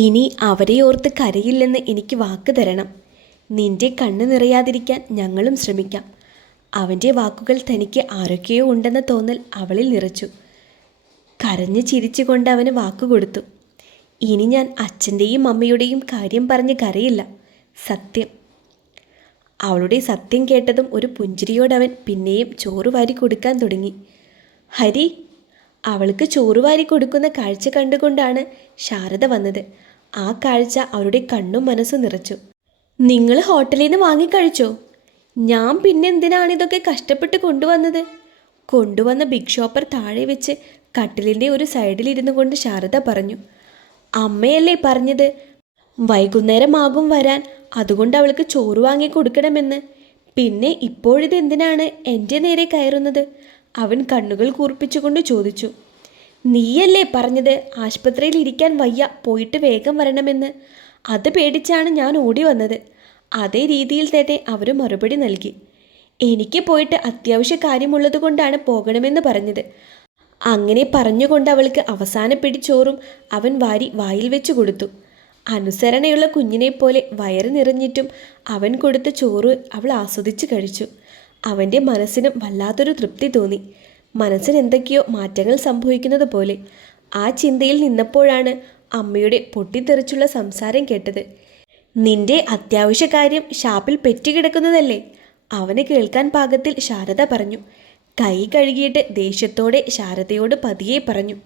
ഇനി അവരെ ഓർത്ത് കരയില്ലെന്ന് എനിക്ക് വാക്ക് തരണം. നിന്റെ കണ്ണ് നിറയാതിരിക്കാൻ ഞങ്ങളും ശ്രമിക്കാം. അവൻ്റെ വാക്കുകൾ തനിക്ക് ആരൊക്കെയോ ഉണ്ടെന്ന തോന്നൽ അവളിൽ നിറച്ചു. കരഞ്ഞ് ചിരിച്ചുകൊണ്ട് അവന് വാക്കുകൊടുത്തു. ഇനി ഞാൻ അച്ഛൻ്റെയും അമ്മയുടെയും കാര്യം പറഞ്ഞ് കരയില്ല, സത്യം. അവളുടെ സത്യം കേട്ടതും ഒരു പുഞ്ചിരിയോടവൻ പിന്നെയും ചോറ് വാരി കൊടുക്കാൻ തുടങ്ങി. ഹരി, അവൾക്ക് ചോറ് വാരി കൊടുക്കുന്ന കാഴ്ച കണ്ടുകൊണ്ടാണ് ശാരദ വന്നത്. ആ കാഴ്ച അവളുടെ കണ്ണും മനസ്സും നിറച്ചു. നിങ്ങൾ ഹോട്ടലിൽ നിന്ന് വാങ്ങിക്കഴിച്ചോ? ഞാൻ പിന്നെ എന്തിനാണിതൊക്കെ കഷ്ടപ്പെട്ട് കൊണ്ടുവന്നത്? കൊണ്ടുവന്ന ബിഗ് ഷോപ്പർ താഴെ വെച്ച് കട്ടിലിൻ്റെ ഒരു സൈഡിലിരുന്നു കൊണ്ട് ശാരദ പറഞ്ഞു. അമ്മയല്ലേ പറഞ്ഞത് വൈകുന്നേരമാകും വരാൻ, അതുകൊണ്ട് അവൾക്ക് ചോറ് വാങ്ങി കൊടുക്കണമെന്ന്. പിന്നെ ഇപ്പോഴിത് എന്തിനാണ് എൻ്റെ നേരെ കയറുന്നത്? അവൻ കണ്ണുകൾ കൂർപ്പിച്ചുകൊണ്ട് ചോദിച്ചു. നീയല്ലേ പറഞ്ഞത് ആശുപത്രിയിൽ ഇരിക്കാൻ വയ്യ, പോയിട്ട് വേഗം വരണമെന്ന്. അത് പേടിച്ചാണ് ഞാൻ ഓടി വന്നത്. അതേ രീതിയിൽ തന്നെ അവർ മറുപടി നൽകി. എനിക്ക് പോയിട്ട് അത്യാവശ്യ കാര്യമുള്ളത് കൊണ്ടാണ് പോകണമെന്ന് പറഞ്ഞത്. അങ്ങനെ പറഞ്ഞുകൊണ്ട് അവൾക്ക് അവസാന പിടി ചോറും അവൻ വാരി വായിൽ വെച്ച് കൊടുത്തു. അനുസരണയുള്ള കുഞ്ഞിനെ പോലെ വയറ് നിറഞ്ഞിട്ടും അവൻ കൊടുത്ത ചോറ് അവൾ ആസ്വദിച്ച് കഴിച്ചു. അവൻ്റെ മനസ്സിനും വല്ലാത്തൊരു തൃപ്തി തോന്നി. മനസ്സിന് എന്തൊക്കെയോ മാറ്റങ്ങൾ സംഭവിക്കുന്നത് പോലെ. ആ ചിന്തയിൽ നിന്നപ്പോഴാണ് അമ്മയുടെ പൊട്ടിത്തെറിച്ചുള്ള സംസാരം കേട്ടത്. നിന്റെ അത്യാവശ്യ കാര്യം ഷാപ്പിൽ പെറ്റുകിടക്കുന്നതല്ലേ? അവന് കേൾക്കാൻ പാകത്തിൽ ശാരദ പറഞ്ഞു. കൈ കഴുകിയിട്ട് ദേഷ്യത്തോടെ ശാരദയോട് പതിയെ പറഞ്ഞു.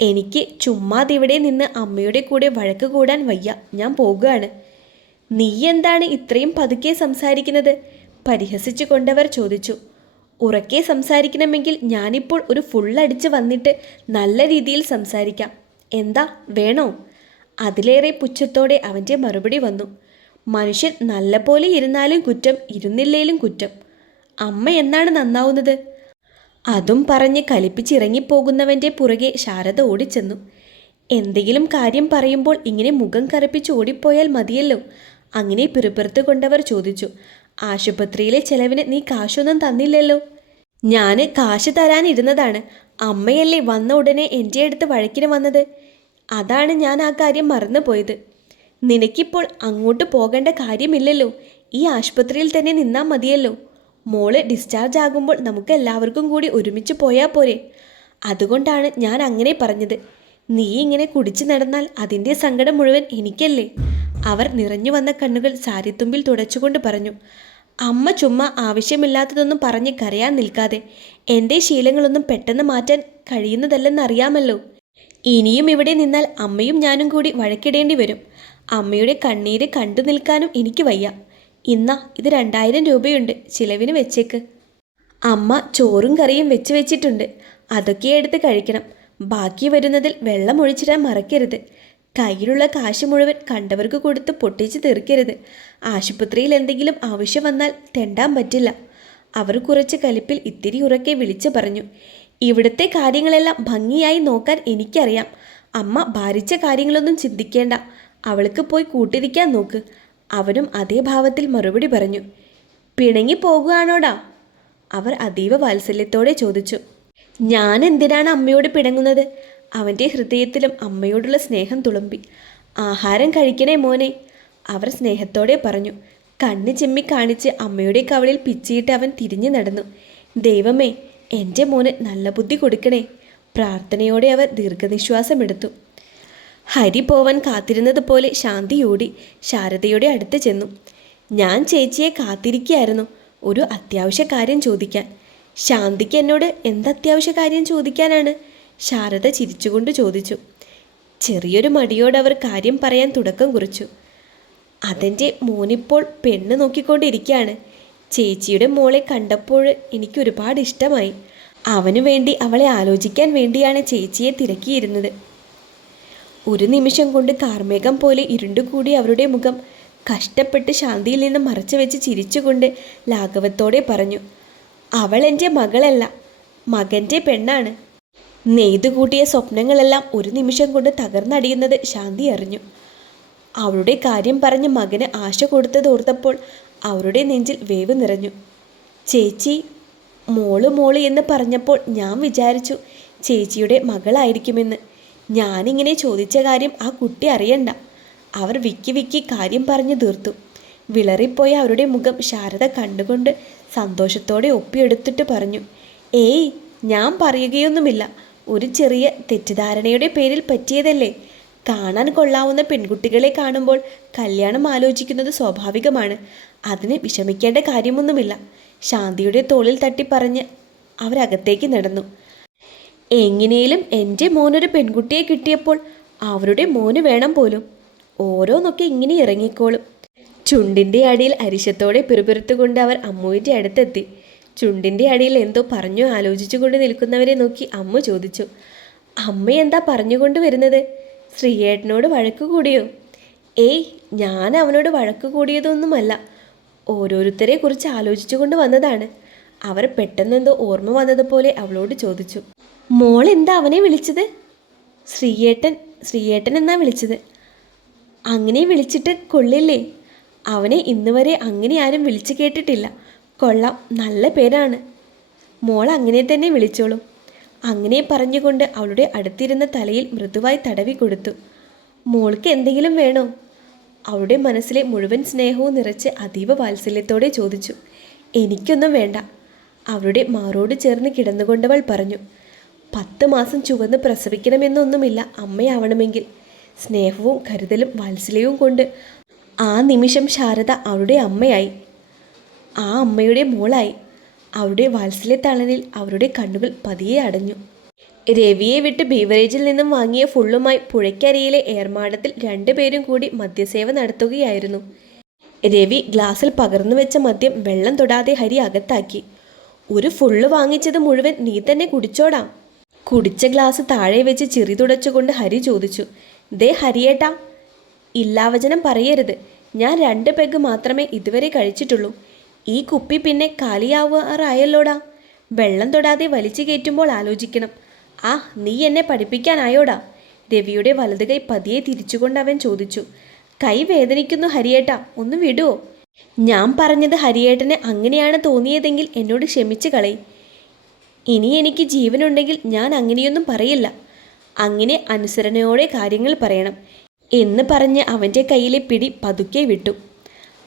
എനിക്ക് ചുമ്മാതിവിടെ നിന്ന് അമ്മയുടെ കൂടെ വഴക്ക് കൂടാൻ വയ്യ, ഞാൻ പോകുകയാണ്. നീ എന്താണ് ഇത്രയും പതുക്കെ സംസാരിക്കുന്നത്? പരിഹസിച്ചു കൊണ്ടവർ ചോദിച്ചു. ഉറക്കെ സംസാരിക്കണമെങ്കിൽ ഞാനിപ്പോൾ ഒരു ഫുള്ളടിച്ച് വന്നിട്ട് നല്ല രീതിയിൽ സംസാരിക്കാം. എന്താ, വേണോ? അതിലേറെ പുച്ഛത്തോടെ അവൻ്റെ മറുപടി വന്നു. മനുഷ്യൻ നല്ല പോലെ ഇരുന്നാലും കുറ്റം, ഇരുന്നില്ലേലും കുറ്റം. അമ്മ എന്നാണ് നന്നാവുന്നത്? അതും പറഞ്ഞ് കലിപ്പിച്ചിറങ്ങിപ്പോകുന്നവൻ്റെ പുറകെ ശാരദ ഓടിച്ചെന്നു. എന്തെങ്കിലും കാര്യം പറയുമ്പോൾ ഇങ്ങനെ മുഖം കറുപ്പിച്ച് ഓടിപ്പോയാൽ മതിയല്ലോ. അങ്ങനെ പിറുപിറുത്ത് കൊണ്ടവർ ചോദിച്ചു. ആശുപത്രിയിലെ ചെലവിന് നീ കാശൊന്നും തന്നില്ലല്ലോ. ഞാൻ കാശ് തരാനിരുന്നതാണ്. അമ്മയല്ലേ വന്ന ഉടനെ എൻ്റെ അടുത്ത് വഴക്കിന് വന്നത്. അതാണ് ഞാൻ ആ കാര്യം മറന്നുപോയത്. നിനക്കിപ്പോൾ അങ്ങോട്ട് പോകേണ്ട കാര്യമില്ലല്ലോ. ഈ ആശുപത്രിയിൽ തന്നെ നിന്നാൽ മതിയല്ലോ. മോള് ഡിസ്ചാർജ് ആകുമ്പോൾ നമുക്ക് എല്ലാവർക്കും കൂടി ഒരുമിച്ച് പോയാൽ പോരെ? അതുകൊണ്ടാണ് ഞാൻ അങ്ങനെ പറഞ്ഞത്. നീ ഇങ്ങനെ കുടിച്ചു നടന്നാൽ അതിൻ്റെ സങ്കടം മുഴുവൻ എനിക്കല്ലേ? അവർ നിറഞ്ഞു വന്ന കണ്ണുകൾ സാരിത്തുമ്പിൽ തുടച്ചുകൊണ്ട് പറഞ്ഞു. അമ്മ ചുമ്മാ ആവശ്യമില്ലാത്തതൊന്നും പറഞ്ഞ് കരയാൻ നിൽക്കാതെ. എൻ്റെ ശീലങ്ങളൊന്നും പെട്ടെന്ന് മാറ്റാൻ കഴിയുന്നതല്ലെന്നറിയാമല്ലോ. ഇനിയും ഇവിടെ നിന്നാൽ അമ്മയും ഞാനും കൂടി വഴക്കിടേണ്ടി വരും. അമ്മയുടെ കണ്ണീര് കണ്ടു നിൽക്കാനും എനിക്ക് വയ്യ. ഇന്നാ ഇത് 2000 രൂപയുണ്ട്, ചിലവിന് വെച്ചേക്ക്. അമ്മ ചോറും കറിയും വെച്ചിട്ടുണ്ട്. അതൊക്കെ എടുത്ത് കഴിക്കണം. ബാക്കി വരുന്നതിൽ വെള്ളം ഒഴിച്ചിടാൻ മറക്കരുത്. കയ്യിലുള്ള കാശ് മുഴുവൻ കണ്ടവർക്ക് കൊടുത്ത് പൊട്ടിച്ച് തീർക്കരുത്. ആശുപത്രിയിൽ എന്തെങ്കിലും ആവശ്യം വന്നാൽ തെണ്ടാൻ പറ്റില്ല. അവർ കുറച്ച് കലിപ്പിൽ ഇത്തിരി ഉറക്കെ വിളിച്ചു പറഞ്ഞു. ഇവിടുത്തെ കാര്യങ്ങളെല്ലാം ഭംഗിയായി നോക്കാൻ എനിക്കറിയാം. അമ്മ ഭാരിച്ച കാര്യങ്ങളൊന്നും ചിന്തിക്കേണ്ട. അവൾക്ക് പോയി കൂട്ടിരിക്കാൻ നോക്ക്. അവനും അതേ ഭാവത്തിൽ മറുപടി പറഞ്ഞു. പിണങ്ങി പോകുകയാണോടാ? അവർ അതീവ വാത്സല്യത്തോടെ ചോദിച്ചു. ഞാൻ എന്തിനാണ് അമ്മയോട് പിണങ്ങുന്നത്? അവൻ്റെ ഹൃദയത്തിലും അമ്മയോടുള്ള സ്നേഹം തുളുമ്പി. ആഹാരം കഴിക്കണേ മോനെ, അവർ സ്നേഹത്തോടെ പറഞ്ഞു. കണ്ണ് ചിമ്മി കാണിച്ച് അമ്മയുടെ കവളിൽ പിച്ചിയിട്ട് അവൻ തിരിഞ്ഞു നടന്നു. ദൈവമേ, എൻ്റെ മോന് നല്ല ബുദ്ധി കൊടുക്കണേ. പ്രാർത്ഥനയോടെ അവർ ദീർഘനിശ്വാസമെടുത്തു. ഹരി പോവാൻ കാത്തിരുന്നത് പോലെ ശാന്തിയോടി ശാരദയുടെ അടുത്ത് ചെന്നു. ഞാൻ ചേച്ചിയെ കാത്തിരിക്കുകയായിരുന്നു, ഒരു അത്യാവശ്യ കാര്യം ചോദിക്കാൻ. ശാന്തിക്ക് എന്നോട് എന്തത്യാവശ്യ കാര്യം ചോദിക്കാനാണ്? ശാരദ ചിരിച്ചുകൊണ്ട് ചോദിച്ചു. ചെറിയൊരു മടിയോടവർ കാര്യം പറയാൻ തുടക്കം കുറിച്ചു. അതെൻ്റെ മോനിപ്പോൾ പെണ്ണ് നോക്കിക്കൊണ്ടിരിക്കുകയാണ്. ചേച്ചിയുടെ മോളെ കണ്ടപ്പോൾ എനിക്ക് ഒരുപാട് ഇഷ്ടമായി. അവനു വേണ്ടി അവളെ ആലോചിക്കാൻ വേണ്ടിയാണ് ചേച്ചിയെ തിരക്കിയിരുന്നത്. ഒരു നിമിഷം കൊണ്ട് കാർമേഘം പോലെ ഇരുണ്ടുകൂടി അവരുടെ മുഖം കഷ്ടപ്പെട്ട് ശാന്തിയിൽ നിന്ന് മറച്ചു വെച്ച് ചിരിച്ചുകൊണ്ട് ലാഘവത്തോടെ പറഞ്ഞു. അവൾ എൻ്റെ മകളല്ല, മകൻ്റെ പെണ്ണാണ്. നെയ്തുകൂട്ടിയ സ്വപ്നങ്ങളെല്ലാം ഒരു നിമിഷം കൊണ്ട് തകർന്നടിയുന്നത് ശാന്തി അറിഞ്ഞു. അവളുടെ കാര്യം പറഞ്ഞ് മകന് ആശ കൊടുത്തതോർത്തപ്പോൾ അവരുടെ നെഞ്ചിൽ വേവ് നിറഞ്ഞു. ചേച്ചി, മോള് എന്ന് പറഞ്ഞപ്പോൾ ഞാൻ വിചാരിച്ചു ചേച്ചിയുടെ മകളായിരിക്കുമെന്ന്. ഞാനിങ്ങനെ ചോദിച്ച കാര്യം ആ കുട്ടി അറിയണ്ട. അവർ വിക്കി വിക്കി കാര്യം പറഞ്ഞു തീർത്തു. വിളറിപ്പോയ അവരുടെ മുഖം ശാരദ കണ്ടുകൊണ്ട് സന്തോഷത്തോടെ ഒപ്പിയെടുത്തിട്ട് പറഞ്ഞു, ഏയ്, ഞാൻ പറയുകയൊന്നുമില്ല. ഒരു ചെറിയ തെറ്റിദ്ധാരണയുടെ പേരിൽ പറ്റിയതല്ലേ. കാണാൻ കൊള്ളാവുന്ന പെൺകുട്ടികളെ കാണുമ്പോൾ കല്യാണം ആലോചിക്കുന്നത് സ്വാഭാവികമാണ്. അതിന് വിഷമിക്കേണ്ട കാര്യമൊന്നുമില്ല. ശാന്തിയുടെ തോളിൽ തട്ടി പറഞ്ഞ് അവരകത്തേക്ക് നടന്നു. എങ്ങനെയും എൻ്റെ മോനൊരു പെൺകുട്ടിയെ കിട്ടിയപ്പോൾ അവരുടെ മോന് വേണം പോലും. ഓരോന്നൊക്കെ ഇങ്ങനെ ഇറങ്ങിക്കോളും. ചുണ്ടിൻ്റെ അടിയിൽ അരിശത്തോടെ പിറുപിറുത്തുകൊണ്ട് അവർ അമ്മുവിൻ്റെ അടുത്തെത്തി. ചുണ്ടിൻ്റെ അടിയിൽ എന്തോ പറഞ്ഞു ആലോചിച്ചുകൊണ്ട് നിൽക്കുന്നവരെ നോക്കി അമ്മു ചോദിച്ചു, അമ്മ എന്താ പറഞ്ഞുകൊണ്ട് വരുന്നത്? ശ്രീയേട്ടനോട് വഴക്ക് കൂടിയോ? ഏയ്, ഞാൻ അവനോട് വഴക്ക് കൂടിയതൊന്നുമല്ല. ഓരോരുത്തരെ കുറിച്ച് ആലോചിച്ചുകൊണ്ട് വന്നതാണ്. അവർ പെട്ടെന്നെന്തോ ഓർമ്മ വന്നതുപോലെ അവളോട് ചോദിച്ചു, മോൾ എന്താ അവനെ വിളിച്ചത്? ശ്രീയേട്ടൻ എന്നാ വിളിച്ചത്. അങ്ങനെ വിളിച്ചിട്ട് കൊള്ളില്ലേ? അവനെ ഇന്ന് വരെ അങ്ങനെ ആരും വിളിച്ചു കേട്ടിട്ടില്ല. കൊള്ളാം, നല്ല പേരാണ്. മോൾ അങ്ങനെ തന്നെ വിളിച്ചോളൂ. അങ്ങനെ പറഞ്ഞുകൊണ്ട് അവളുടെ അടുത്തിരുന്ന തലയിൽ മൃദുവായി തടവി കൊടുത്തു. മോൾക്ക് എന്തെങ്കിലും വേണോ? അവളുടെ മനസ്സിലെ മുഴുവൻ സ്നേഹവും നിറച്ച് അതീവ വാത്സല്യത്തോടെ ചോദിച്ചു. എനിക്കൊന്നും വേണ്ട. അവളുടെ മാറോട് ചേർന്ന് കിടന്നുകൊണ്ടവൾ പറഞ്ഞു. 10 മാസം ചുവന്ന് പ്രസവിക്കണമെന്നൊന്നുമില്ല അമ്മയാവണമെങ്കിൽ. സ്നേഹവും കരുതലും വാത്സല്യവും കൊണ്ട് ആ നിമിഷം ശാരദ അവളുടെ അമ്മയായി. ആ അമ്മയുടെ മോളായി. അവരുടെ വാത്സല്യത്തളനിൽ അവരുടെ കണ്ണുകൾ പതിയെ അടഞ്ഞു. രവിയെ വിട്ട് ബീവറേജിൽ നിന്നും വാങ്ങിയ ഫുള്ളുമായി പുഴയ്ക്കരിയിലെ ഏർമാടത്തിൽ 2 പേരും കൂടി മദ്യസേവ നടത്തുകയായിരുന്നു. രവി ഗ്ലാസ്സിൽ പകർന്നു വെച്ച മദ്യം വെള്ളം തൊടാതെ ഹരി അകത്താക്കി. ഒരു ഫുള്ള് വാങ്ങിച്ചത് മുഴുവൻ നീ തന്നെ കുടിച്ചോടാ. കുടിച്ച ഗ്ലാസ് താഴെ വെച്ച് ചിറി തുടച്ചുകൊണ്ട് ഹരി ചോദിച്ചു, ദേ ഹരിയേട്ടാ, ഇല്ലാവചനം പറയരുത്. ഞാൻ 2 പെഗ് മാത്രമേ ഇതുവരെ കഴിച്ചിട്ടുള്ളൂ. ഈ കുപ്പി പിന്നെ കാലിയാവാറായല്ലോടാ. വെള്ളം തൊടാതെ വലിച്ചു കയറ്റുമ്പോൾ ആലോചിക്കണം. ആ, നീ എന്നെ പഠിപ്പിക്കാനായോടാ? രവിയുടെ വലത് കൈ പതിയെ തിരിച്ചുകൊണ്ട് അവൻ ചോദിച്ചു. കൈ വേദനിക്കുന്നു ഹരിയേട്ടാ, ഒന്ന് വിടുവോ? ഞാൻ പറഞ്ഞത് ഹരിയേട്ടന് അങ്ങനെയാണ് തോന്നിയതെങ്കിൽ എന്നോട് ക്ഷമിച്ച് കളയി. ഇനി എനിക്ക് ജീവനുണ്ടെങ്കിൽ ഞാൻ അങ്ങനെയൊന്നും പറയില്ല. അങ്ങനെ അനുസരണയോടെ കാര്യങ്ങൾ പറയണം എന്ന് പറഞ്ഞ് അവൻ്റെ കയ്യിലെ പിടി പതുക്കെ വിട്ടു.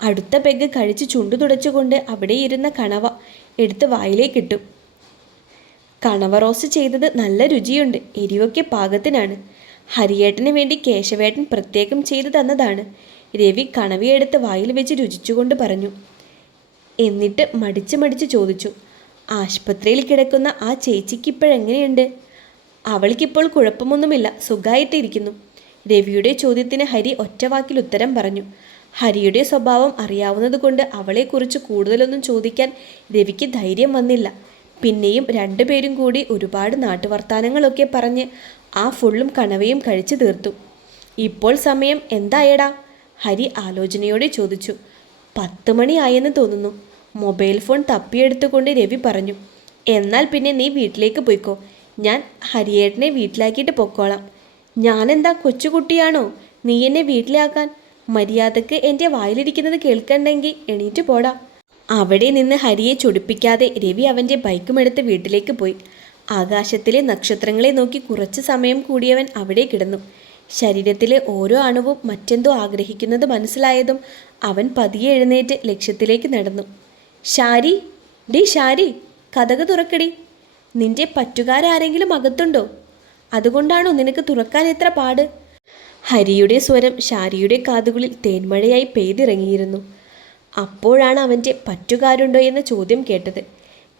അടുത്ത പെഗ് കഴിച്ച് ചുണ്ടു തുടച്ചുകൊണ്ട് അവിടെ ഇരുന്ന കണവ എടുത്ത് വായിലേക്കിട്ടു. കണവ റോസ്റ്റ് ചെയ്തത് നല്ല രുചിയുണ്ട്. എരിവൊക്കെ പാകത്തിനാണ്. ഹരിയേട്ടന് വേണ്ടി കേശവേട്ടൻ പ്രത്യേകം ചെയ്തു തന്നതാണ്. രവി കണവയെടുത്ത് വായിൽ വെച്ച് രുചിച്ചുകൊണ്ട് പറഞ്ഞു. എന്നിട്ട് മടിച്ച് ചോദിച്ചു, ആശുപത്രിയിൽ കിടക്കുന്ന ആ ചേച്ചിക്കിപ്പോഴെങ്ങനെയുണ്ട്? അവൾക്കിപ്പോൾ കുഴപ്പമൊന്നുമില്ല, സുഖമായിട്ടിരിക്കുന്നു. രവിയുടെ ചോദ്യത്തിന് ഹരി ഒറ്റവാക്കിൽ ഉത്തരം പറഞ്ഞു. ഹരിയുടെ സ്വഭാവം അറിയാവുന്നതുകൊണ്ട് അവളെക്കുറിച്ച് കൂടുതലൊന്നും ചോദിക്കാൻ രവിക്ക് ധൈര്യം വന്നില്ല. പിന്നെയും 2 പേരും കൂടി ഒരുപാട് നാട്ടുവർത്താനങ്ങളൊക്കെ പറഞ്ഞ് ആ ഫുള്ളും കണവയും കഴിച്ചു തീർത്തു. ഇപ്പോൾ സമയം എന്തായടാ? ഹരി ആലോചനയോടെ ചോദിച്ചു. 10 മണിയായെന്ന് തോന്നുന്നു. മൊബൈൽ ഫോൺ തപ്പിയെടുത്തുകൊണ്ട് രവി പറഞ്ഞു. എന്നാൽ പിന്നെ നീ വീട്ടിലേക്ക് പോയിക്കോ. ഞാൻ ഹരിയേട്ടനെ വീട്ടിലാക്കിയിട്ട് പൊക്കോളാം. ഞാനെന്താ കൊച്ചുകുട്ടിയാണോ നീ എന്നെ വീട്ടിലാക്കാൻ? മര്യാദക്ക് എൻ്റെ വായിലിരിക്കുന്നത് കേൾക്കണ്ടെങ്കിൽ എണീറ്റ് പോടാ. അവിടെ നിന്ന് ഹരിയെ ചൊടിപ്പിക്കാതെ രവി അവൻ്റെ ബൈക്കുമെടുത്ത് വീട്ടിലേക്ക് പോയി. ആകാശത്തിലെ നക്ഷത്രങ്ങളെ നോക്കി കുറച്ച് സമയം കൂടിയവൻ അവിടെ കിടന്നു. ശരീരത്തിലെ ഓരോ അണുവും മറ്റെന്തോ ആഗ്രഹിക്കുന്നത് മനസ്സിലായതും അവൻ പതിയെ എഴുന്നേറ്റ് ലക്ഷ്യത്തിലേക്ക് നടന്നു. ഷാരി, ഡി ഷാരി, കതക് തുറക്കടി. നിന്റെ പറ്റുകാരാരെങ്കിലും അകത്തുണ്ടോ? അതുകൊണ്ടാണോ നിനക്ക് തുറക്കാൻ എത്ര പാട്? ഹരിയുടെ സ്വരം ഷാരിയുടെ കാതുകളിൽ തേന്മഴയായി പെയ്തിറങ്ങിയിരുന്നു. അപ്പോഴാണ് അവൻ്റെ പറ്റുകാരുണ്ടോ എന്ന ചോദ്യം കേട്ടത്.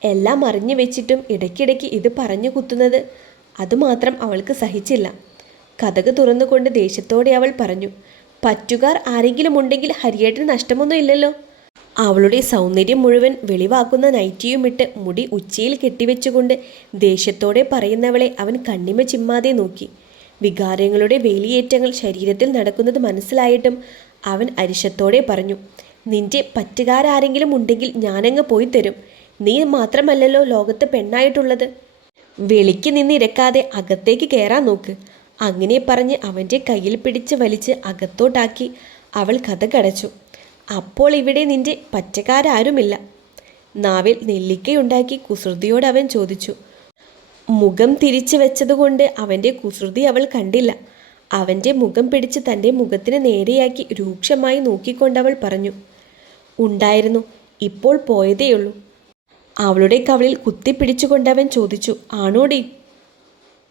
എല്ലാം അറിഞ്ഞു വെച്ചിട്ടും ഇടയ്ക്കിടയ്ക്ക് ഇത് പറഞ്ഞു കുത്തുന്നത് അതുമാത്രം അവൾക്ക് സഹിച്ചില്ല. കതക് തുറന്നുകൊണ്ട് ദേഷ്യത്തോടെ അവൾ പറഞ്ഞു. പറ്റുകാർ ആരെങ്കിലും ഉണ്ടെങ്കിൽ ഹരിയേട്ടന് നഷ്ടമൊന്നും ഇല്ലല്ലോ. അവളുടെ സൗന്ദര്യം മുഴുവൻ വെളിവാക്കുന്ന നൈറ്റിയുമിട്ട് മുടി ഉച്ചയിൽ കെട്ടിവെച്ചുകൊണ്ട് ദേഷ്യത്തോടെ പറയുന്നവളെ അവൻ കണ്ണിമ ചിമ്മാതെ നോക്കി. വികാരങ്ങളുടെ വേലിയേറ്റങ്ങൾ ശരീരത്തിൽ നടക്കുന്നത് മനസ്സിലായിട്ടും അവൻ അരിശത്തോടെ പറഞ്ഞു. നിന്റെ പറ്റുകാരാരെങ്കിലും ഉണ്ടെങ്കിൽ ഞാനങ്ങ് പോയി തരും. നീ മാത്രമല്ലല്ലോ ലോകത്ത് പെണ്ണായിട്ടുള്ളത്. വെളിക്ക് നിന്നിരക്കാതെ അകത്തേക്ക് കയറാൻ നോക്ക്. അങ്ങനെ പറഞ്ഞ് അവൻ്റെ കയ്യിൽ പിടിച്ച് വലിച്ച് അകത്തോട്ടാക്കി അവൾ കതകടച്ചു. അപ്പോൾ ഇവിടെ നിന്റെ പറ്റക്കാരാരുമില്ല. നാവിൽ നെല്ലിക്കയുണ്ടാക്കി കുസൃതിയോട് അവൻ ചോദിച്ചു. മുഖം തിരിച്ചു വെച്ചതുകൊണ്ട് അവൻ്റെ കുസൃതി അവൾ കണ്ടില്ല. അവൻ്റെ മുഖം പിടിച്ച് തൻ്റെ മുഖത്തിന് നേരെയാക്കി രൂക്ഷമായി നോക്കിക്കൊണ്ടവൾ പറഞ്ഞു, ഉണ്ടായിരുന്നു, ഇപ്പോൾ പോയതേയുള്ളൂ. അവളുടെ കവിളിൽ കുത്തിപ്പിടിച്ചുകൊണ്ടവൻ ചോദിച്ചു, ആണോടി?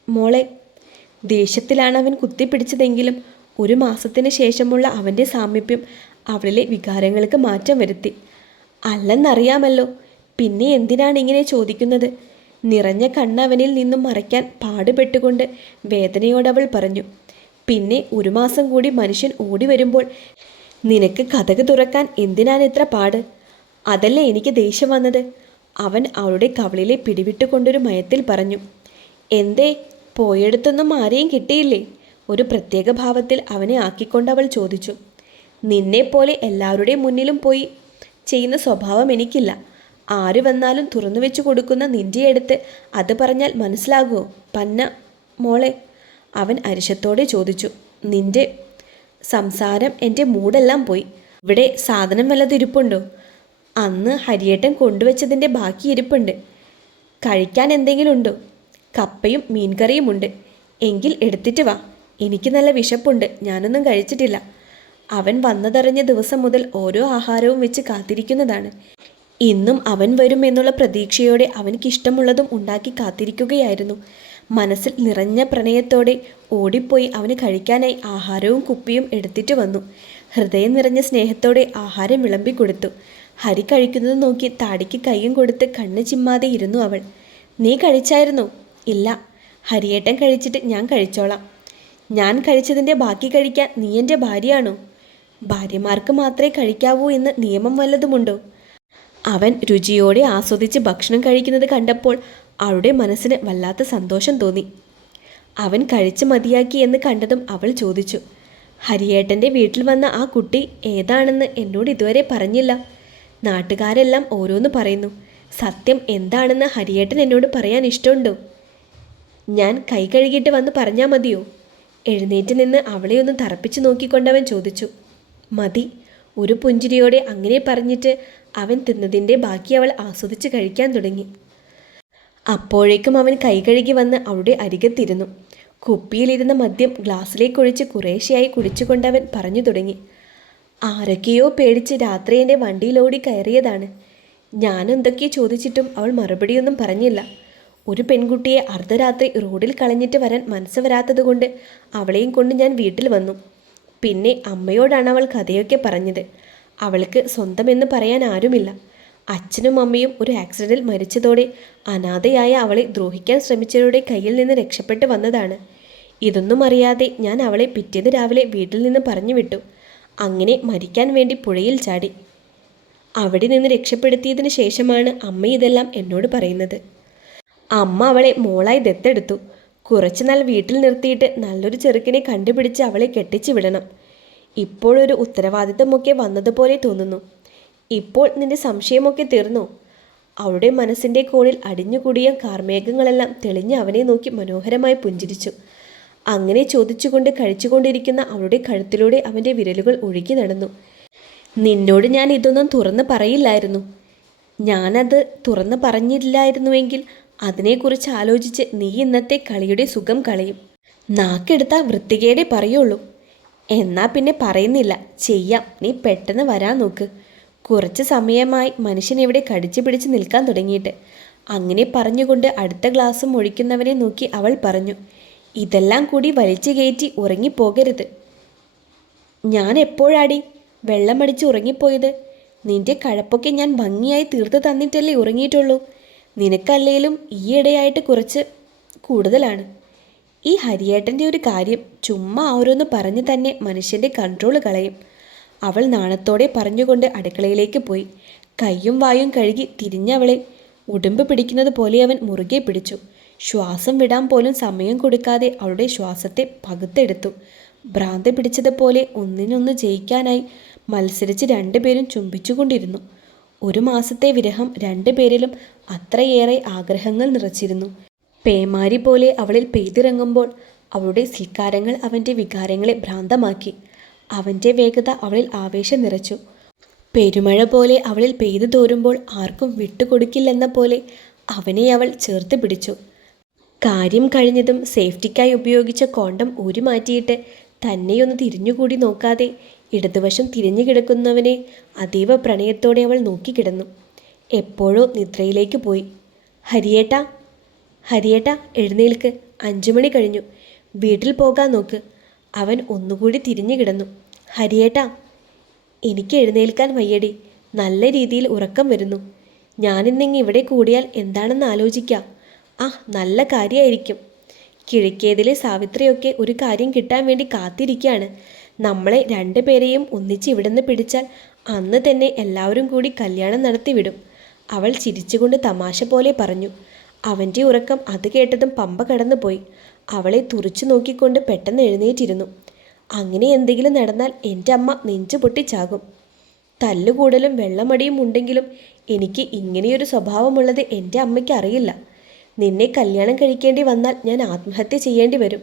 മോളെ. ദേഷ്യത്തിലാണ് അവൻ കുത്തിപ്പിടിച്ചതെങ്കിലും 1 മാസത്തിന് ശേഷമുള്ള അവൻ്റെ സാമീപ്യം അവളിലെ വികാരങ്ങൾക്ക് മാറ്റം വരുത്തി. അല്ലെന്നറിയാമല്ലോ, പിന്നെ എന്തിനാണ് ഇങ്ങനെ ചോദിക്കുന്നത്? നിറഞ്ഞ കണ്ണവനിൽ നിന്നും മറയ്ക്കാൻ പാടുപെട്ടുകൊണ്ട് വേദനയോടവൾ പറഞ്ഞു. പിന്നെ 1 മാസം കൂടി മനുഷ്യൻ ഓടി വരുമ്പോൾ നിനക്ക് കതക് തുറക്കാൻ എന്തിനാണ് ഇത്ര പാട്? അതല്ലേ എനിക്ക് ദേഷ്യം വന്നത്. അവൻ അവളുടെ കവിളിലെ പിടിവിട്ടുകൊണ്ടൊരു മയത്തിൽ പറഞ്ഞു. എന്തേ, പോയെടുത്തൊന്നും ആരെയും കിട്ടിയില്ലേ? ഒരു പ്രത്യേക ഭാവത്തിൽ അവനെ ആക്കിക്കൊണ്ടവൾ ചോദിച്ചു. നിന്നെപ്പോലെ എല്ലാവരുടെയും മുന്നിലും പോയി ചെയ്യുന്ന സ്വഭാവം എനിക്കില്ല. ആര് വന്നാലും തുറന്നു വെച്ചു കൊടുക്കുന്ന നിൻ്റെ അടുത്ത് അത് പറഞ്ഞാൽ മനസ്സിലാകുമോ പന്ന മോളെ? അവൻ അരിശത്തോടെ ചോദിച്ചു. നിൻ്റെ സംസാരം എൻ്റെ മൂടെല്ലാം പോയി. ഇവിടെ സാധനം വല്ലതും ഇരിപ്പുണ്ടോ? അന്ന് ഹരിയേട്ടൻ കൊണ്ടുവച്ചതിൻ്റെ ബാക്കി ഇരിപ്പുണ്ട്. കഴിക്കാൻ എന്തെങ്കിലും ഉണ്ടോ? കപ്പയും മീൻകറിയുമുണ്ട്. എങ്കിൽ എടുത്തിട്ട് വാ. എനിക്ക് നല്ല വിശപ്പുണ്ട്, ഞാനൊന്നും കഴിച്ചിട്ടില്ല. അവൻ വന്നതറിഞ്ഞ ദിവസം മുതൽ ഓരോ ആഹാരവും വെച്ച് കാത്തിരിക്കുന്നതാണ്. ഇന്നും അവൻ വരും എന്നുള്ള പ്രതീക്ഷയോടെ അവനിക്കിഷ്ടമുള്ളതും ഉണ്ടാക്കി കാത്തിരിക്കുകയായിരുന്നു. മനസ്സിൽ നിറഞ്ഞ പ്രണയത്തോടെ ഓടിപ്പോയി അവന് കഴിക്കാനായി ആഹാരവും കുപ്പിയും എടുത്തിട്ട് വന്നു. ഹൃദയം നിറഞ്ഞ സ്നേഹത്തോടെ ആഹാരം വിളമ്പിക്കൊടുത്തു. ഹരി കഴിക്കുന്നത് നോക്കി താടിക്ക് കയ്യും കൊടുത്ത് കണ്ണ് ചിമ്മാതെ ഇരുന്നു അവൾ. നീ കഴിച്ചായിരുന്നോ? ഇല്ല, ഹരിയേട്ടൻ കഴിച്ചിട്ട് ഞാൻ കഴിച്ചോളാം. ഞാൻ കഴിച്ചതിൻ്റെ ബാക്കി കഴിക്കാൻ നീ എൻ്റെ ഭാര്യയാണോ? ഭാര്യമാർക്ക് മാത്രമേ കഴിക്കാവൂ എന്ന് നിയമം വല്ലതുമുണ്ടോ? അവൻ രുചിയോടെ ആസ്വദിച്ച് ഭക്ഷണം കഴിക്കുന്നത് കണ്ടപ്പോൾ അവളുടെ മനസ്സിന് വല്ലാത്ത സന്തോഷം തോന്നി. അവൻ കഴിച്ച് മതിയാക്കി എന്ന് കണ്ടതും അവൾ ചോദിച്ചു, ഹരിയേട്ടൻ്റെ വീട്ടിൽ വന്ന ആ കുട്ടി ഏതാണെന്ന് എന്നോട് ഇതുവരെ പറഞ്ഞില്ല. നാട്ടുകാരെല്ലാം ഓരോന്ന് പറയുന്നു. സത്യം എന്താണെന്ന് ഹരിയേട്ടൻ എന്നോട് പറയാൻ ഇഷ്ടമുണ്ടോ? ഞാൻ കൈ കഴുകിയിട്ട് വന്ന് പറഞ്ഞാൽ മതിയോ? എഴുന്നേറ്റ് നിന്ന് അവളെ ഒന്ന് തറപ്പിച്ച് നോക്കിക്കൊണ്ടവൻ ചോദിച്ചു. മതി. ഒരു പുഞ്ചിരിയോടെ അങ്ങനെ പറഞ്ഞിട്ട് അവൻ തിന്നതിൻ്റെ ബാക്കി അവൾ ആസ്വദിച്ച് കഴിക്കാൻ തുടങ്ങി. അപ്പോഴേക്കും അവൻ കൈ കഴുകി വന്ന് അവളുടെ അരികത്തിരുന്നു. കുപ്പിയിലിരുന്ന മദ്യം ഗ്ലാസ്സിലേക്ക് ഒഴിച്ച് കുറേശ്ശെയായി കുടിച്ചുകൊണ്ടവൻ പറഞ്ഞു തുടങ്ങി. ആരൊക്കെയോ പേടിച്ച് രാത്രി എൻ്റെ വണ്ടിയിലോടി കയറിയതാണ്. ഞാനെന്തൊക്കെയോ ചോദിച്ചിട്ടും അവൾ മറുപടിയൊന്നും പറഞ്ഞില്ല. ഒരു പെൺകുട്ടിയെ അർദ്ധരാത്രി റോഡിൽ കളഞ്ഞിട്ട് വരാൻ മനസ്സ് വരാത്തതുകൊണ്ട് അവളെയും കൊണ്ട് ഞാൻ വീട്ടിൽ വന്നു. പിന്നെ അമ്മയോടാണ് അവൾ കഥയൊക്കെ പറഞ്ഞത്. അവൾക്ക് സ്വന്തമെന്ന് പറയാൻ ആരുമില്ല. അച്ഛനും അമ്മയും ഒരു ആക്സിഡൻറ്റിൽ മരിച്ചതോടെ അനാഥയായ അവളെ ദ്രോഹിക്കാൻ ശ്രമിച്ചവരുടെ കയ്യിൽ നിന്ന് രക്ഷപ്പെട്ട് വന്നതാണ്. ഇതൊന്നും അറിയാതെ ഞാൻ അവളെ പിറ്റേന്ന് രാവിലെ വീട്ടിൽ നിന്ന് പറഞ്ഞു വിട്ടു. അങ്ങനെ മരിക്കാൻ വേണ്ടി പുഴയിൽ ചാടി. അവിടെ നിന്ന് രക്ഷപ്പെടുത്തിയതിന് ശേഷമാണ് അമ്മ ഇതെല്ലാം എന്നോട് പറയുന്നത്. അമ്മ അവളെ മോളായി ദത്തെടുത്തു. കുറച്ചുനാൾ വീട്ടിൽ നിർത്തിയിട്ട് നല്ലൊരു ചെറുക്കനെ കണ്ടുപിടിച്ച് അവളെ കെട്ടിച്ചു വിടണം. ഇപ്പോഴൊരു ഉത്തരവാദിത്തമൊക്കെ വന്നതുപോലെ തോന്നുന്നു. ഇപ്പോൾ നിന്റെ സംശയമൊക്കെ തീർന്നോ? അവളുടെ മനസ്സിൻ്റെ കോണിൽ അടിഞ്ഞുകൂടിയ കാർമേഘങ്ങളെല്ലാം തെളിഞ്ഞ് അവനെ നോക്കി മനോഹരമായി പുഞ്ചിരിച്ചു. അങ്ങനെ ചോദിച്ചുകൊണ്ട് കഴിച്ചുകൊണ്ടിരിക്കുന്ന അവളുടെ കഴുത്തിലൂടെ അവൻ്റെ വിരലുകൾ ഒഴുകി നടന്നു. നിന്നോട് ഞാൻ ഇതൊന്നും തുറന്ന് പറയില്ലായിരുന്നു. ഞാനത് തുറന്ന് പറഞ്ഞില്ലായിരുന്നുവെങ്കിൽ അതിനെക്കുറിച്ച് ആലോചിച്ച് നീ ഇന്നത്തെ കളിയുടെ സുഖം കളയും. നാക്കെടുത്താൽ വൃത്തികേടേ പറയുള്ളൂ. എന്നാ പിന്നെ പറയുന്നില്ല, ചെയ്യാം. നീ പെട്ടെന്ന് വരാൻ നോക്ക്. കുറച്ച് സമയമായി മനുഷ്യൻ ഇവിടെ കടിച്ചു പിടിച്ച് നിൽക്കാൻ തുടങ്ങിയിട്ട്. അങ്ങനെ പറഞ്ഞുകൊണ്ട് അടുത്ത ഗ്ലാസും ഒഴിക്കുന്നവനെ നോക്കി അവൾ പറഞ്ഞു. ഇതെല്ലാം കൂടി വലിച്ചു കയറ്റി ഉറങ്ങിപ്പോകരുത്. ഞാൻ എപ്പോഴാടി വെള്ളമടിച്ച് ഉറങ്ങിപ്പോയത്? നിന്റെ കഴപ്പൊക്കെ ഞാൻ ഭംഗിയായി തീർത്ത് തന്നിട്ടല്ലേ ഉറങ്ങിയിട്ടുള്ളൂ. നിനക്കല്ലേലും ഈയിടെയായിട്ട് കുറച്ച് കൂടുതലാണ്. ഈ ഹരിയേട്ടൻ്റെ ഒരു കാര്യം ചുമ്മാ ഓരോന്ന് പറഞ്ഞ് തന്നെ മനുഷ്യൻ്റെ കൺട്രോൾ കളയും. അവൾ നാണത്തോടെ പറഞ്ഞുകൊണ്ട് അടുക്കളയിലേക്ക് പോയി. കയ്യും വായും കഴുകി തിരിഞ്ഞവളെ ഉടുമ്പ് പിടിക്കുന്നത് പോലെ അവൻ മുറുകെ പിടിച്ചു. ശ്വാസം വിടാൻ പോലും സമയം കൊടുക്കാതെ അവളുടെ ശ്വാസത്തെ പകുത്തെടുത്തു. ഭ്രാന്ത് പിടിച്ചതുപോലെ ഒന്നിനൊന്ന് ജയിക്കാനായി മത്സരിച്ച് രണ്ടുപേരും ചുംബിച്ചുകൊണ്ടിരുന്നു. 1 മാസത്തെ വിരഹം രണ്ടുപേരിലും അത്രയേറെ ആഗ്രഹങ്ങൾ നിറച്ചിരുന്നു. പേമാരി പോലെ അവളിൽ പെയ്തിറങ്ങുമ്പോൾ അവളുടെ സിൽക്കാരങ്ങൾ അവൻ്റെ വികാരങ്ങളെ ഭ്രാന്തമാക്കി. അവൻ്റെ വേഗത അവളിൽ ആവേശം നിറച്ചു. പെരുമഴ പോലെ അവളിൽ പെയ്തു തോരുമ്പോൾ ആർക്കും വിട്ടുകൊടുക്കില്ലെന്ന പോലെ അവനെ അവൾ ചേർത്ത് പിടിച്ചു. കാര്യം കഴിഞ്ഞതും സേഫ്റ്റിക്കായി ഉപയോഗിച്ച കോണ്ടം ഊരി മാറ്റിയിട്ട് തന്നെയൊന്ന് തിരിഞ്ഞുകൂടി നോക്കാതെ ഇടതുവശം തിരിഞ്ഞു കിടക്കുന്നവനെ അതീവ പ്രണയത്തോടെ അവൾ നോക്കിക്കിടന്നു. എപ്പോഴോ നിദ്രയിലേക്ക് പോയി. ഹരിയേട്ടാ, ഹരിയേട്ടാ, എഴുന്നേൽക്ക്, 5 മണി കഴിഞ്ഞു, വീട്ടിൽ പോകാൻ നോക്ക്. അവൻ ഒന്നുകൂടി തിരിഞ്ഞു കിടന്നു. ഹരിയേട്ടാ, എനിക്ക് എഴുന്നേൽക്കാൻ വയ്യടി, നല്ല രീതിയിൽ ഉറക്കം വരുന്നു. ഞാനിന്നിങ്ങ് ഇവിടെ കൂടിയാൽ എന്താണെന്ന് ആലോചിക്കാം. ആ, നല്ല കാര്യമായിരിക്കും. കിഴക്കേതിലെ സാവിത്രിയൊക്കെ ഒരു കാര്യം കിട്ടാൻ വേണ്ടി കാത്തിരിക്കുകയാണ്. നമ്മളെ 2 പേരെയും ഒന്നിച്ച് ഇവിടുന്ന് പിടിച്ചാൽ അന്ന് തന്നെ എല്ലാവരും കൂടി കല്യാണം നടത്തിവിടും. അവൾ ചിരിച്ചുകൊണ്ട് തമാശ പോലെ പറഞ്ഞു. അവൻ്റെ ഉറക്കം അത് കേട്ടതും പമ്പ കടന്നുപോയി. അവളെ തുറിച്ചു നോക്കിക്കൊണ്ട് പെട്ടെന്ന് എഴുന്നേറ്റിരുന്നു. അങ്ങനെ എന്തെങ്കിലും നടന്നാൽ എൻ്റെ അമ്മ നെഞ്ചു പൊട്ടിച്ചാകും. തല്ലുകൂടലും വെള്ളമടിയും ഉണ്ടെങ്കിലും എനിക്ക് ഇങ്ങനെയൊരു സ്വഭാവമുള്ളത് എൻ്റെ അമ്മയ്ക്ക് അറിയില്ല. നിന്നെ കല്യാണം കഴിക്കേണ്ടി വന്നാൽ ഞാൻ ആത്മഹത്യ ചെയ്യേണ്ടി വരും.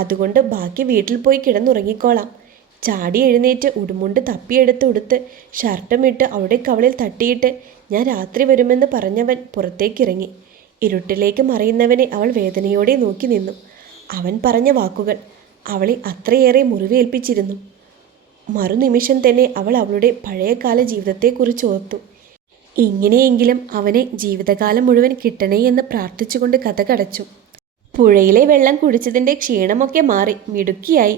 അതുകൊണ്ട് ബാക്കി വീട്ടിൽ പോയി കിടന്നുറങ്ങിക്കോളാം. ചാടി എഴുന്നേറ്റ് ഉടുമുണ്ട് തപ്പിയെടുത്ത് ഉടുത്ത് ഷർട്ടുമിട്ട് അവളുടെ കവളിൽ തട്ടിയിട്ട് ഞാൻ രാത്രി വരുമെന്ന് പറഞ്ഞവൻ പുറത്തേക്കിറങ്ങി. ഇരുട്ടിലേക്ക് മറയുന്നവനെ അവൾ വേദനയോടെ നോക്കി നിന്നു. അവൻ പറഞ്ഞ വാക്കുകൾ അവളെ അത്രയേറെ മുറിവേൽപ്പിച്ചിരുന്നു. മറുനിമിഷം തന്നെ അവൾ അവളുടെ പഴയകാല ജീവിതത്തെക്കുറിച്ച് ഓർത്തു. ഇങ്ങനെയെങ്കിലും അവനെ ജീവിതകാലം മുഴുവൻ കിട്ടണേ എന്ന് പ്രാർത്ഥിച്ചുകൊണ്ട് കഥ കടച്ചു. പുഴയിലെ വെള്ളം കുടിച്ചതിൻ്റെ ക്ഷീണമൊക്കെ മാറി മിടുക്കിയായി.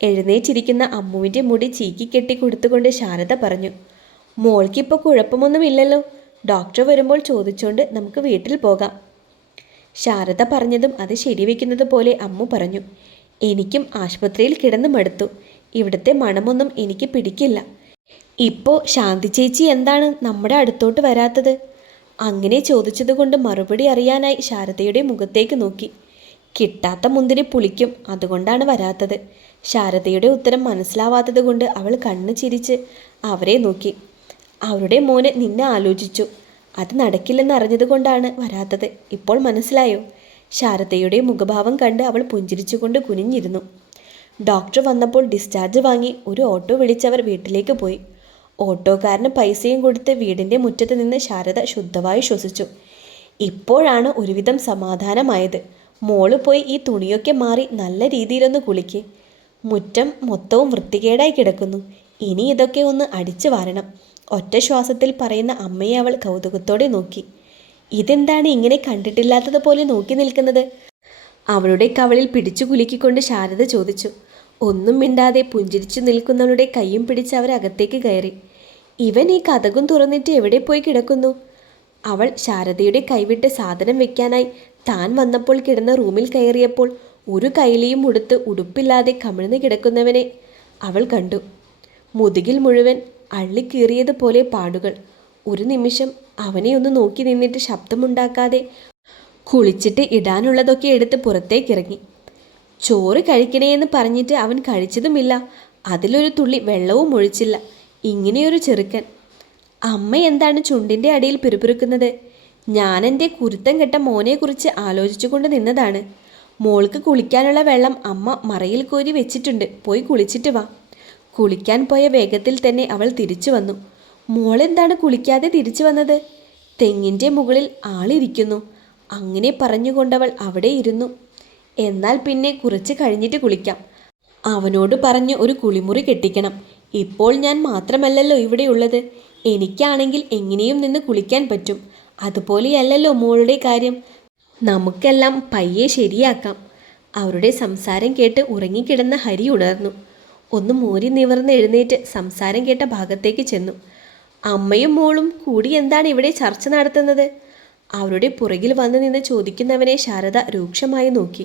എഴുന്നേറ്റിരിക്കുന്ന അമ്മുവിൻ്റെ മുടി ചീക്കിക്കെട്ടി കൊടുത്തുകൊണ്ട് ശാരദ പറഞ്ഞു. മോൾക്കിപ്പോൾ കുഴപ്പമൊന്നുമില്ലല്ലോ, ഡോക്ടർ വരുമ്പോൾ ചോദിച്ചുകൊണ്ട് നമുക്ക് വീട്ടിൽ പോകാം. ശാരദ പറഞ്ഞതും അത് ശരിവെക്കുന്നത് പോലെ അമ്മു പറഞ്ഞു. എനിക്കും ആശുപത്രിയിൽ കിടന്നു മടുത്തു. ഇവിടുത്തെ മണമൊന്നും എനിക്ക് പിടിക്കില്ല. ഇപ്പോൾ ശാന്തി ചേച്ചി എന്താണ് നമ്മുടെ അടുത്തോട്ട് വരാത്തത്? അങ്ങനെ ചോദിച്ചതുകൊണ്ട് മറുപടി അറിയാനായി ശാരദയുടെ മുഖത്തേക്ക് നോക്കി. കിട്ടാത്ത മുന്തിരി പുളിക്കും, അതുകൊണ്ടാണ് വരാത്തത്. ശാരദയുടെ ഉത്തരം മനസ്സിലാവാത്തത് കൊണ്ട് അവൾ കണ്ണ് ചിരിച്ച് അവരെ നോക്കി. അവരുടെ മോന് നിന്നെ ആലോചിച്ചു, അത് നടക്കില്ലെന്ന് അറിഞ്ഞതുകൊണ്ടാണ് വരാത്തത്. ഇപ്പോൾ മനസ്സിലായോ? ശാരദയുടെ മുഖഭാവം കണ്ട് അവൾ പുഞ്ചിരിച്ചുകൊണ്ട് കുനിഞ്ഞിരുന്നു. ഡോക്ടർ വന്നപ്പോൾ ഡിസ്ചാർജ് വാങ്ങി ഒരു ഓട്ടോ വിളിച്ചവർ വീട്ടിലേക്ക് പോയി. ഓട്ടോക്കാരന് പൈസയും കൊടുത്ത് വീടിൻ്റെ മുറ്റത്ത് നിന്ന് ശാരദ ശുദ്ധമായി ശ്വസിച്ചു. ഇപ്പോഴാണ് ഒരുവിധം സമാധാനമായത്. മോള് പോയി ഈ തുണിയൊക്കെ മാറി നല്ല രീതിയിലൊന്ന് കുളിക്ക്. മുറ്റം മൊത്തവും വൃത്തികേടായി കിടക്കുന്നു. ഇനി ഇതൊക്കെ ഒന്ന് അടിച്ചു വാരണം. ഒറ്റ ശ്വാസത്തിൽ പറയുന്ന അമ്മയെ അവൾ കൗതുകത്തോടെ നോക്കി. ഇതെന്താണ് ഇങ്ങനെ കണ്ടിട്ടില്ലാത്തതുപോലെ നോക്കി നിൽക്കുന്നത്? അവളുടെ കവളിൽ പിടിച്ചു കുലുക്കിക്കൊണ്ട് ശാരദ ചോദിച്ചു. ഒന്നും മിണ്ടാതെ പുഞ്ചിരിച്ചു നിൽക്കുന്നവളുടെ കൈയും പിടിച്ച് അവരകത്തേക്ക് കയറി. ഇവൻ ഈ കതകും തുറന്നിട്ട് എവിടെ പോയി കിടക്കുന്നു? അവൾ ശാരദയുടെ കൈവിട്ട് സാധനം വെക്കാനായി താൻ വന്നപ്പോൾ കിടന്ന റൂമിൽ കയറിയപ്പോൾ ഒരു കൈലിയും ഉടുത്ത് ഉടുപ്പില്ലാതെ കമിഴ്ന്ന് കിടക്കുന്നവനെ അവൾ കണ്ടു. മുതുകിൽ മുഴുവൻ അള്ളിക്കീറിയതുപോലെ പാടുകൾ. ഒരു നിമിഷം അവനെ ഒന്ന് നോക്കി നിന്നിട്ട് ശബ്ദമുണ്ടാക്കാതെ കുളിച്ചിട്ട് ഇടാനുള്ളതൊക്കെ എടുത്ത് പുറത്തേക്കിറങ്ങി. ചോറ് കഴിക്കണേയെന്ന് പറഞ്ഞിട്ട് അവൻ കഴിച്ചതുമില്ല. അതിലൊരു തുള്ളി വെള്ളവും ഒഴിച്ചില്ല. ഇങ്ങനെയൊരു ചെറുക്കൻ. അമ്മ എന്താണ് ചുണ്ടിൻ്റെ അടിയിൽ പിറുപിറുക്കുന്നത്? ഞാനെൻ്റെ കുരുത്തം കെട്ട മോനെക്കുറിച്ച് ആലോചിച്ചുകൊണ്ട് നിന്നതാണ്. മോൾക്ക് കുളിക്കാനുള്ള വെള്ളം അമ്മ മറയിൽ കോരി വെച്ചിട്ടുണ്ട്, പോയി കുളിച്ചിട്ട് വാ. കുളിക്കാൻ പോയ വേഗത്തിൽ തന്നെ അവൾ തിരിച്ചു വന്നു. മോളെന്താണ് കുളിക്കാതെ തിരിച്ചു വന്നത്? തെങ്ങിൻ്റെ മുകളിൽ ആളിരിക്കുന്നു. അങ്ങനെ പറഞ്ഞുകൊണ്ടവൾ അവിടെ ഇരുന്നു. എന്നാൽ പിന്നെ കുറച്ച് കഴിഞ്ഞിട്ട് കുളിക്കാം. അവനോട് പറഞ്ഞ് ഒരു കുളിമുറി കെട്ടിക്കണം. ഇപ്പോൾ ഞാൻ മാത്രമല്ലല്ലോ ഇവിടെയുള്ളത്. എനിക്കാണെങ്കിൽ എങ്ങനെയും നിന്ന് കുളിക്കാൻ പറ്റും. അതുപോലെയല്ലല്ലോ മോളുടെ കാര്യം. നമുക്കെല്ലാം പയ്യെ ശരിയാക്കാം. അവരുടെ സംസാരം കേട്ട് ഉറങ്ങിക്കിടന്ന ഹരി ഉണർന്നു. ഒന്ന് മോരി നിവർന്ന് എഴുന്നേറ്റ് സംസാരം കേട്ട ഭാഗത്തേക്ക് ചെന്നു. അമ്മയും മോളും കൂടി എന്താണ് ഇവിടെ ചർച്ച നടത്തുന്നത്? അവരുടെ പുറകിൽ വന്നു നിന്ന് ചോദിക്കുന്നവനെ ശാരദ രൂക്ഷമായി നോക്കി.